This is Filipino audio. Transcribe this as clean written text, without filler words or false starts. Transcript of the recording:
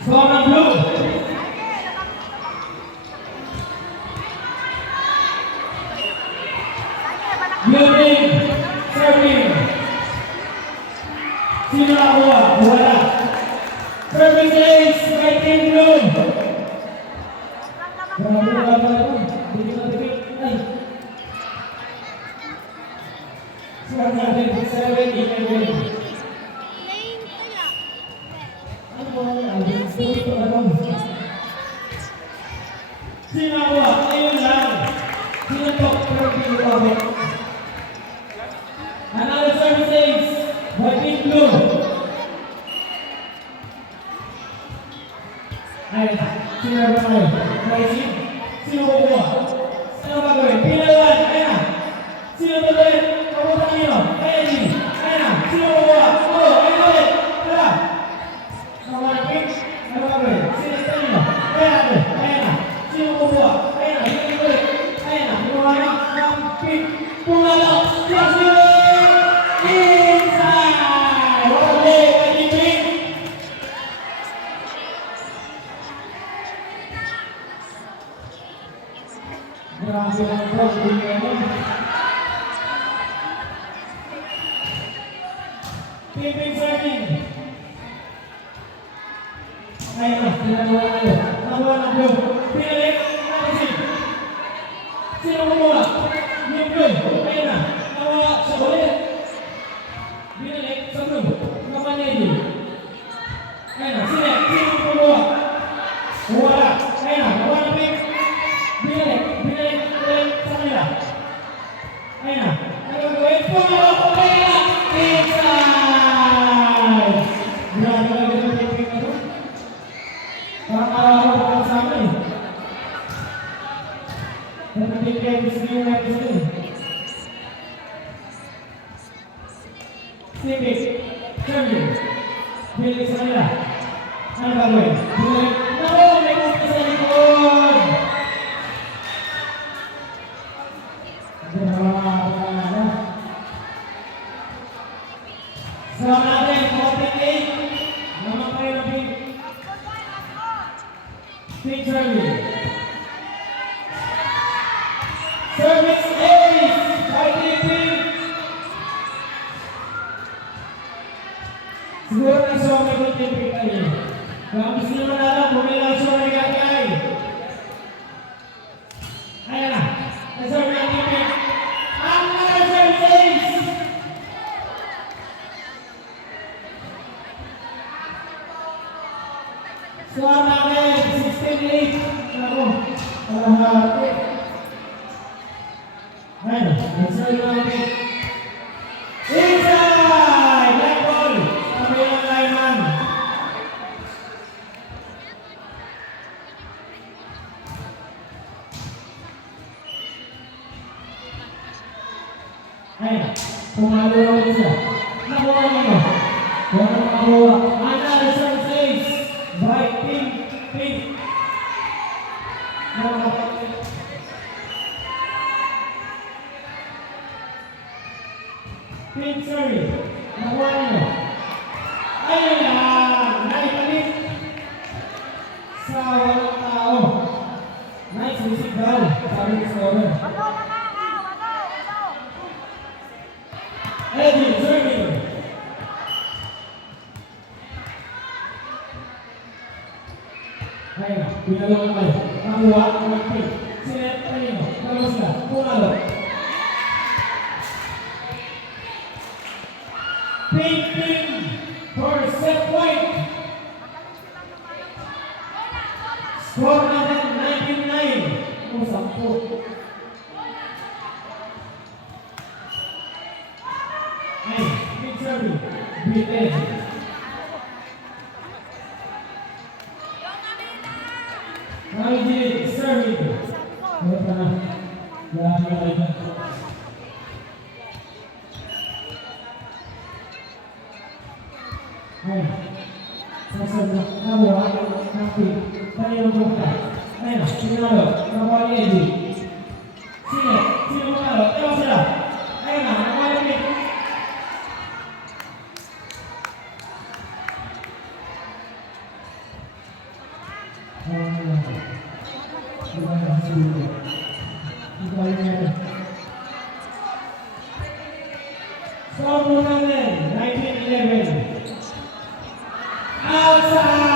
Seorang blue. Building, serving. Sino ang buwa? Wala. Service ace, by team blue. Hindi na dikit. Ay. Sekarang natin, 7, 11. Sino ang buwa? Ayun lang. Sino to? Pero pinulawin. Another service ace, by team blue. Ay, sino ba kayo? Rising? Sino ba buwa? Sino ba gawin? Pinaluan, ayun na. Sino ba gawin? Kaputang nyo? Ayun na. Sino ba buwa? Ayun na ulit. Tara. Namalapit. Ano ba gawin? Sino sa nyo? Ayun na. Sino ba buwa? Ayun na. Ayun na ulit. Ayun na. Pumanak ng pink. Pumanak. Just do it! Inside! Wala kay pink. Grabe ang problem ngayon. Keeping serving. Ayun na, pinagawa na yun. Nakuha ng blue. Pinalik, natin. Sino kumuha? Yung blue. Ayun na, nakuha sa ulit. Pinalik sa blue. Nakuha niya yun. Ayun na, sino kumuha? Wala. Ayun na, nakuha ng pink. Binalik sa kanila. Ayun na. Ano gawin? Pumalo ko kaya! Inside! Grabe ka rin ang pipig na ito. Parang araw ko sa amin. Nagpipig gusto nyo na gusto nyo. Sipig. Serving. Binalik sa kanila. Ano gagawin? Binalik. Naku! May kumpi sa likod! Sama natin, 48. Naman kayo ng pink. Pink serving. Service ace. Fighting pink. Siguro na siya may kunting pink kayo. Kaya gusto naman natin, bumilang siya ng gagay. Ayan na. Naserve natin pink. Ang mga service ace. Score natin, 16-8. Ako, kalahati. Ayun, naserve natin. Inside! Black ball! Sabi ng lineman. Ayun, pumalo naman siya. Nakuha mo. Kung ano makakuha. Another service ace. By pink. Pink service. Nakuha nyo. Ayun lang. Naipalit. Sa walang tao. Nice music daw. Sabi ni Scorer. Eddie, serving. Ayun na, pinalong kayo. Nakuha ng pink. Sinet, ayun na, nalos na, pumalo. Pink for set point. Score natin 19-9. O, 10. Ayun, pink serving. Bitin. Nagiging serving. Ayun pa na. Yan na rin. Ayun. Sasabi na. Nabuha. Nakapit. Kanina buka. Ayun. Sinalo. Nabuha ni Eddie. Sino manalo? Ewan sila. Ayun na. Nabuha ni Eddie. from Runangan, 1911. Outside!